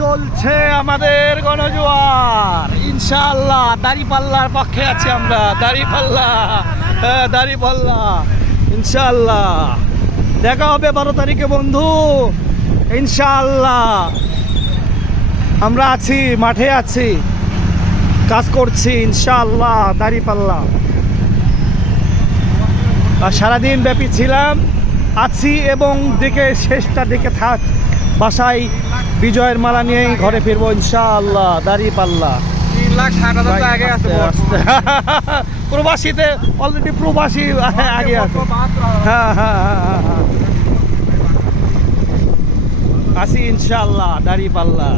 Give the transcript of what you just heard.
চলছে আমাদের গণজোয়ার, ইনশাআল্লাহ দাঁড়িপাল্লার পক্ষে আছি আমরা। দাঁড়িপাল্লা, হ্যাঁ দাঁড়িপাল্লা, ইনশাআল্লাহ দেখা হবে 12 তারিখে বন্ধু, ইনশাআল্লাহ। আমরা আছি, মাঠে আছি, কাজ করছি ইনশাআল্লাহ দাঁড়িপাল্লা। আর সারাদিন ব্যাপী ছিলাম, আছি এবং দিকে শেষটা দিকে থাক বাসায় বিজয়ের মালা নিয়েই ঘরে ফিরবো ইনশাআল্লাহ দাঁড়িপাল্লা। 3,60,000 আগে আছে। প্রবাসীতে অলরেডি প্রবাসী আগে আছে। হ্যাঁ হ্যাঁ হ্যাঁ হ্যাঁ, আসি ইনশাআল্লাহ দাঁড়িপাল্লা।